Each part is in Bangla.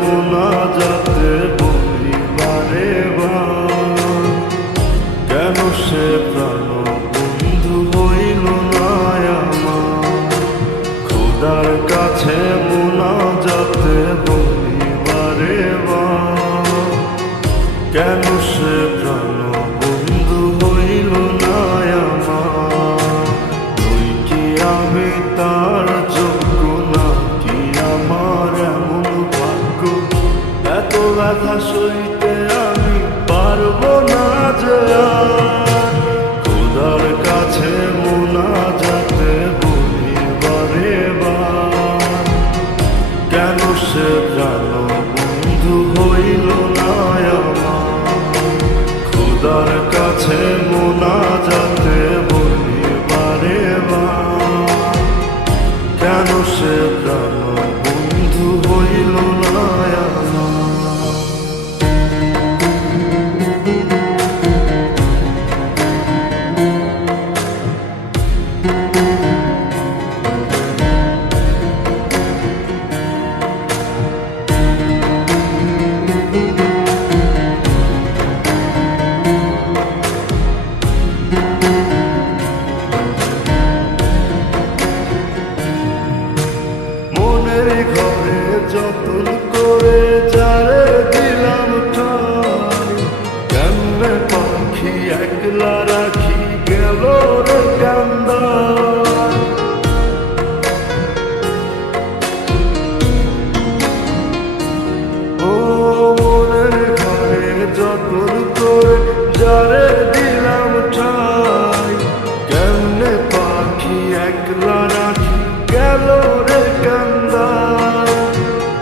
মোনাজাতে বলি বারে বার, কেন সে প্রাণ বন্ধু হইল না আমার। খোদার কাছে মোনাজাতে বলি বারে বার, কেন সে প্রাণ বন্ধু হইল না আমার। তুই কি আমি তার যোগ্য নাকি আমার এমন ভাগ্য, এত ব্যথা সইতে আমি পারবো না যে আর। খোদার কাছে মোনাজাতে বলি বারে বার, কেন সে প্রাণ বন্ধু হইল না আমার। খোদার কাছে মোনাজাতে বলি বারে বার, কেন সে প্রাণ বন্ধু হইল না আমার। মনের ঘরে যতন করে যারে দিলাম ঠাই, কেমনে পাখি একলা রাখি গেল রে কান্দায়। ও মনের ঘরে যতন করে যারে দিলাম ঠাই, কেমনে পাখি একলা রাখি গেল রে কান্দায়।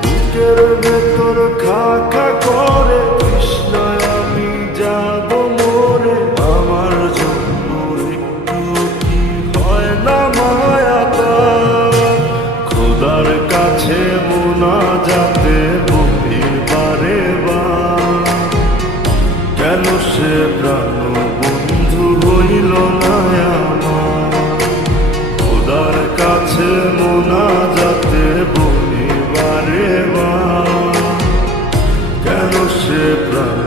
বুকের ভেতর খা খা করে তৃষ্ণায় আমি যাব মরে, আমার জন্য একটু কি হয় না মায়া তার। খোদার কাছে মোনাজাতে বলি বারে বার, কেন সে প্রাণ বন্ধু হইল না আমার। খোদার কাছে মোনাজাতে বলি বারে বার, কেন সে প্রাণ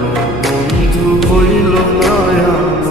বন্ধু হইল না আমার।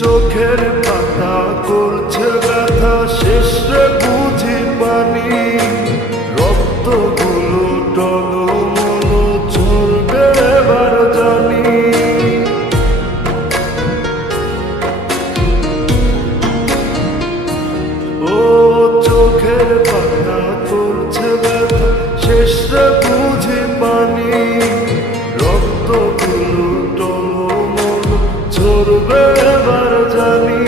চোখের পাতা করছে ব্যথা, শেষে বুঝি পানি, রক্তগুলো টলমল ঝরবে এবার জানি। ও চোখের পাতা করছে ব্যথা, শেষে বুঝি পানি, রক্তগুলো টলমল ঝরবে এবার জানি।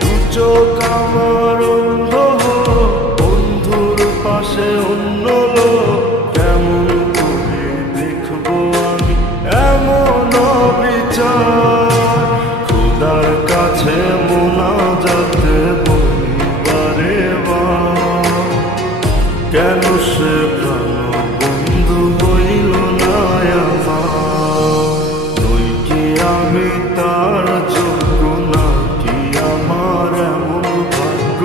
দু চোখ আমার অন্ধ, বন্ধুর পাশে অন্য লোক, কেমন করে দেখবো আমি এমন বিচার। খোদার কাছে মোনাজাতে বলি বারে বার, কেন সে প্রাণ বন্ধু হইল না আমার। তুই কি আমি তার যোগ্য নাকি আমার এমন ভাগ্য,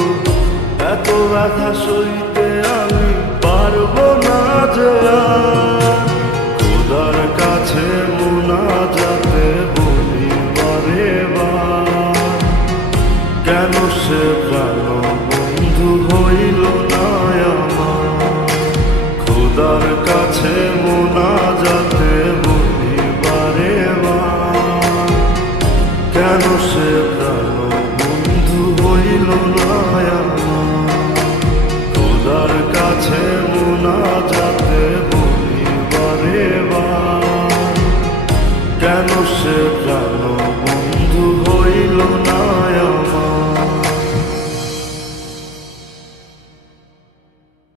এত ব্যথা সইতে আমি পারবো না যে আর। খোদার কাছে মোনাজাতে বলি বারে বার, কেন সে প্রাণ বন্ধু হইল না আমার। খোদার কাছে মোনাজাতে বলি বারে বার, কেন সে